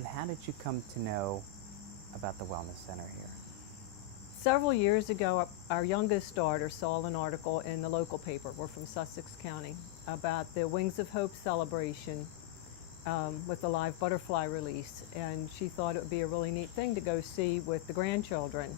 And how did you come to know about the Wellness Center here? Several years ago, our youngest daughter saw an article in the local paper, we're from Sussex County, about the Wings of Hope celebration with the live butterfly release. And she thought it would be a really neat thing to go see with the grandchildren.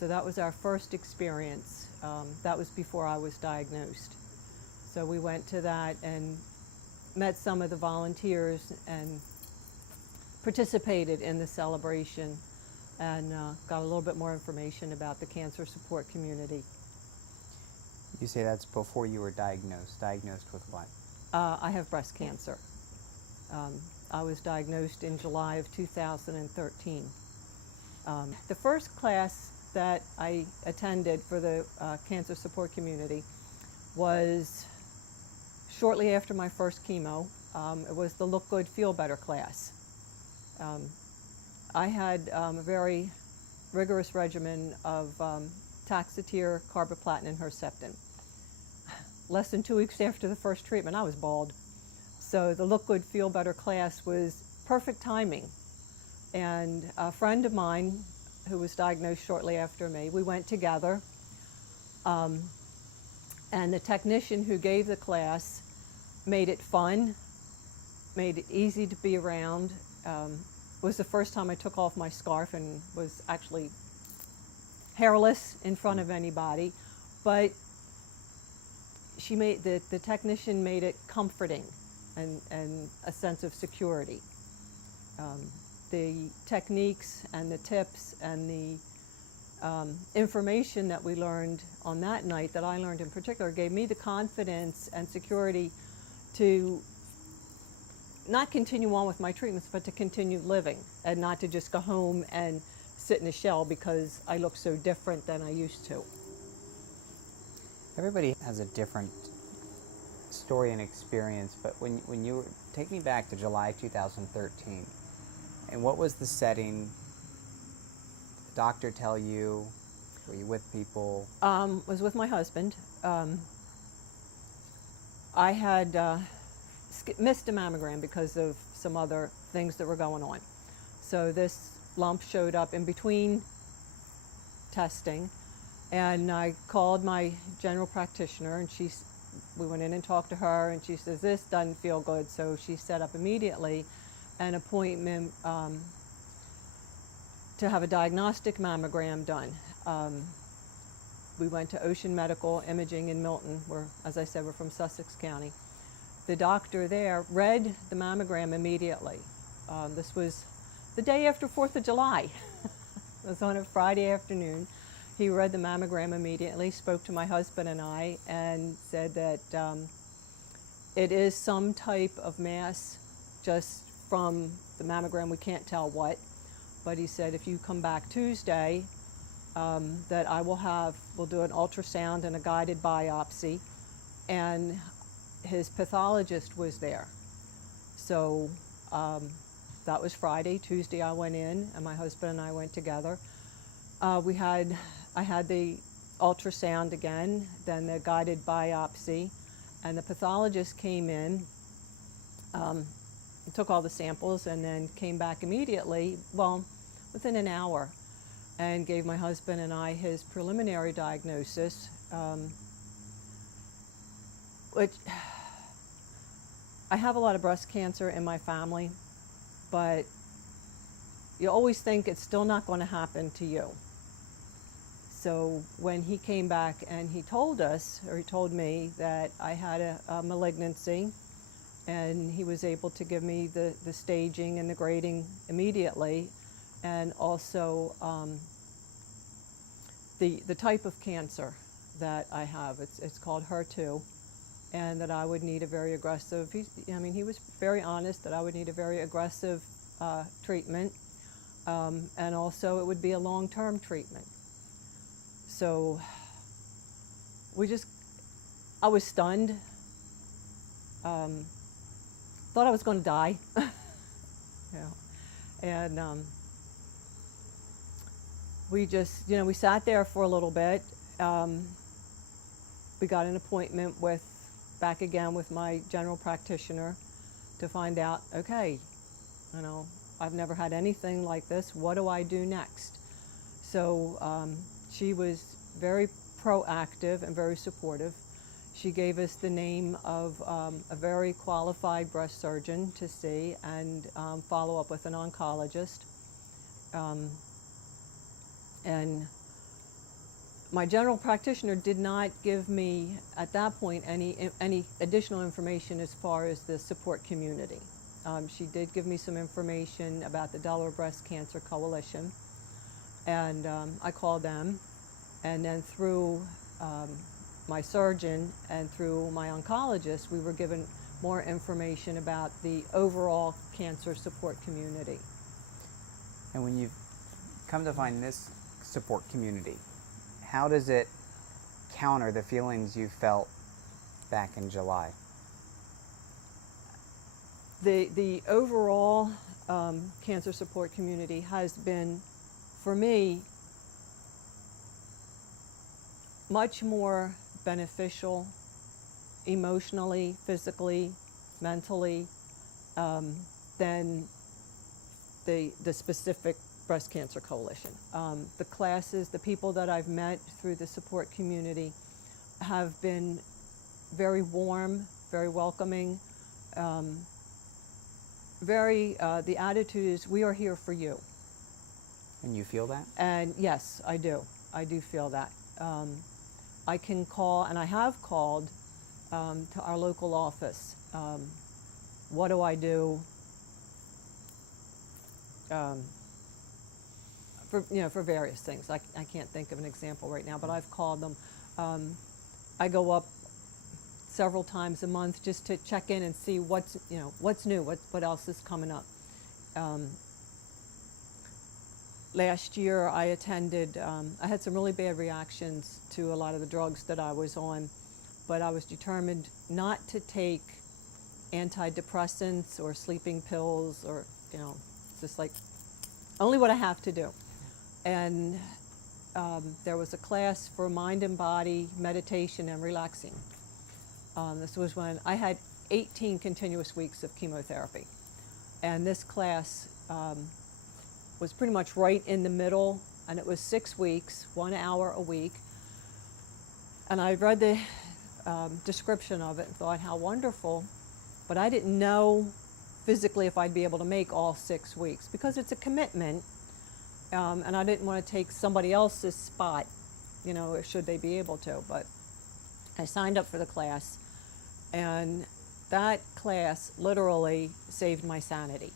So that was our first experience. That was before I was diagnosed. So we went to that and met some of the volunteers and participated in the celebration and got a little bit more information about the cancer support community. You say that's before you were diagnosed. Diagnosed with what? I have breast cancer. I was diagnosed in July of 2013. The first class that I attended for the cancer support community was shortly after my first chemo. It was the Look Good, Feel Better class. I had a very rigorous regimen of Taxotere, carboplatin, and Herceptin. Less than 2 weeks after the first treatment, I was bald. So the Look Good, Feel Better class was perfect timing. And a friend of mine who was diagnosed shortly after me, we went together. And the technician who gave the class made it fun, made it easy to be around. It was the first time I took off my scarf and was actually hairless in front of anybody. But she made the technician made it comforting and a sense of security. The techniques and the tips and the information that we learned on that night, that I learned in particular, gave me the confidence and security to not continue on with my treatments, but to continue living and not to just go home and sit in a shell because I look so different than I used to. Everybody has a different story and experience, but when you take me back to July 2013, and what was the setting? Did the doctor tell you? Were you with people? Was with my husband. I had missed a mammogram because of some other things that were going on. So this lump showed up in between testing, and I called my general practitioner, and we went in and talked to her, and she says, this doesn't feel good. So she set up immediately an appointment to have a diagnostic mammogram done. We went to Ocean Medical Imaging in Milton, where, as I said, we're from Sussex County. The doctor there read the mammogram immediately. This was the day after 4th of July. It was on a Friday afternoon. He read the mammogram immediately, spoke to my husband and I, and said that it is some type of mass, just from the mammogram, we can't tell what. But he said, if you come back Tuesday, that we'll do an ultrasound and a guided biopsy. And his pathologist was there. So that was Friday. Tuesday I went in, and my husband and I went together. I had the ultrasound again, then the guided biopsy, and the pathologist came in, took all the samples, and then came back immediately, well, within an hour, and gave my husband and I his preliminary diagnosis, which I have a lot of breast cancer in my family, but you always think it's still not going to happen to you. So when he came back and he told me that I had a malignancy, and he was able to give me the staging and the grading immediately, and also the type of cancer that I have. It's called HER2, and that I would need a very aggressive, he was very honest that I would need a very aggressive treatment, and also it would be a long-term treatment. So I was stunned, thought I was going to die, and we sat there for a little bit. We got an appointment back again with my general practitioner to find out, okay, I've never had anything like this. What do I do next? So she was very proactive and very supportive. She gave us the name of a very qualified breast surgeon to see and follow up with an oncologist. And my general practitioner did not give me, at that point, any additional information as far as the support community. She did give me some information about the Delaware Breast Cancer Coalition, and I called them, and then through my surgeon and through my oncologist, we were given more information about the overall cancer support community. And when you've come to find this support community, how does it counter the feelings you felt back in July? The overall cancer support community has been, for me, much more beneficial emotionally, physically, mentally, than the specific Breast Cancer Coalition. The classes, the people that I've met through the support community have been very warm, very welcoming, the attitude is, we are here for you. And you feel that? And yes, I do. I do feel that. I can call, and I have called to our local office. What do I do? For various things. I can't think of an example right now, but I've called them. I go up several times a month just to check in and see what's new, what else is coming up. Last year I attended, I had some really bad reactions to a lot of the drugs that I was on, but I was determined not to take antidepressants or sleeping pills or, just like only what I have to do. And there was a class for mind and body meditation and relaxing. This was when I had 18 continuous weeks of chemotherapy. And this class was pretty much right in the middle, and it was 6 weeks, 1 hour a week. And I read the description of it and thought, how wonderful. But I didn't know physically if I'd be able to make all 6 weeks, because it's a commitment. And I didn't want to take somebody else's spot, should they be able to. But I signed up for the class, and that class literally saved my sanity.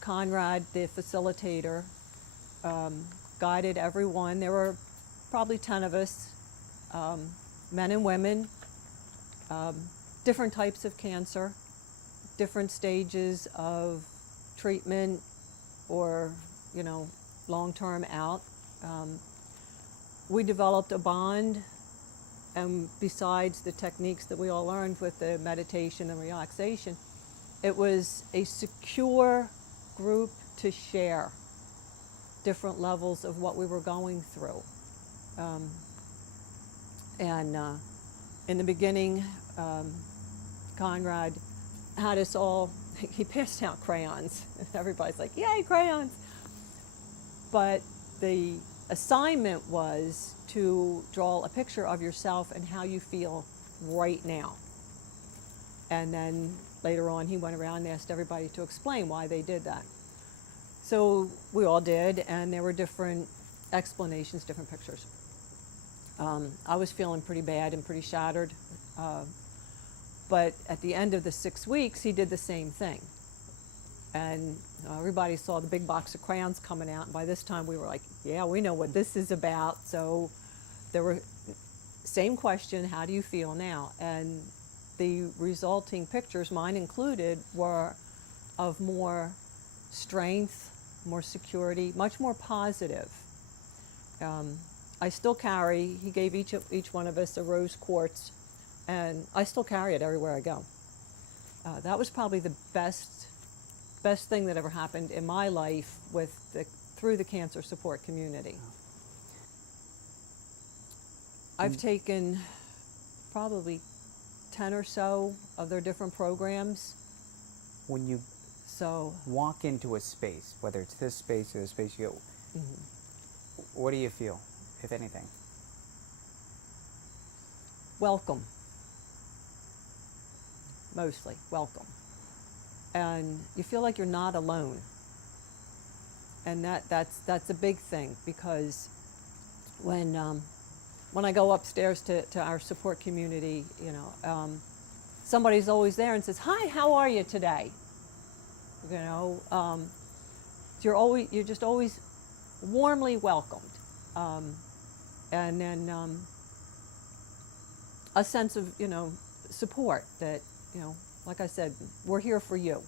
Conrad, the facilitator, guided everyone. There were probably 10 of us, men and women, different types of cancer, different stages of treatment, or long-term out. We developed a bond, and besides the techniques that we all learned with the meditation and relaxation, it was a secure group to share different levels of what we were going through. In the beginning, Conrad had us all, he passed out crayons. Everybody's like, yay, crayons. But the assignment was to draw a picture of yourself and how you feel right now. And then later on, he went around and asked everybody to explain why they did that. So we all did, and there were different explanations, different pictures. I was feeling pretty bad and pretty shattered. But at the end of the 6 weeks, he did the same thing. And everybody saw the big box of crayons coming out, and by this time we were like, yeah, we know what this is about. So there were, same question, how do you feel now? And the resulting pictures, mine included, were of more strength, more security, much more positive. I still carry, he gave each one of us a rose quartz, and I still carry it everywhere I go. That was probably the best thing that ever happened in my life through the cancer support community. I've taken probably 10 or so of their different programs. When you So, Walk into a space, whether it's this space or the space you go. What do you feel, if anything? welcome. Mostly, welcome. And you feel like you're not alone. And that's a big thing, because when I go upstairs to our support community, somebody's always there and says, "Hi, how are you today?" You're just always warmly welcomed, and then a sense of support that like I said, we're here for you.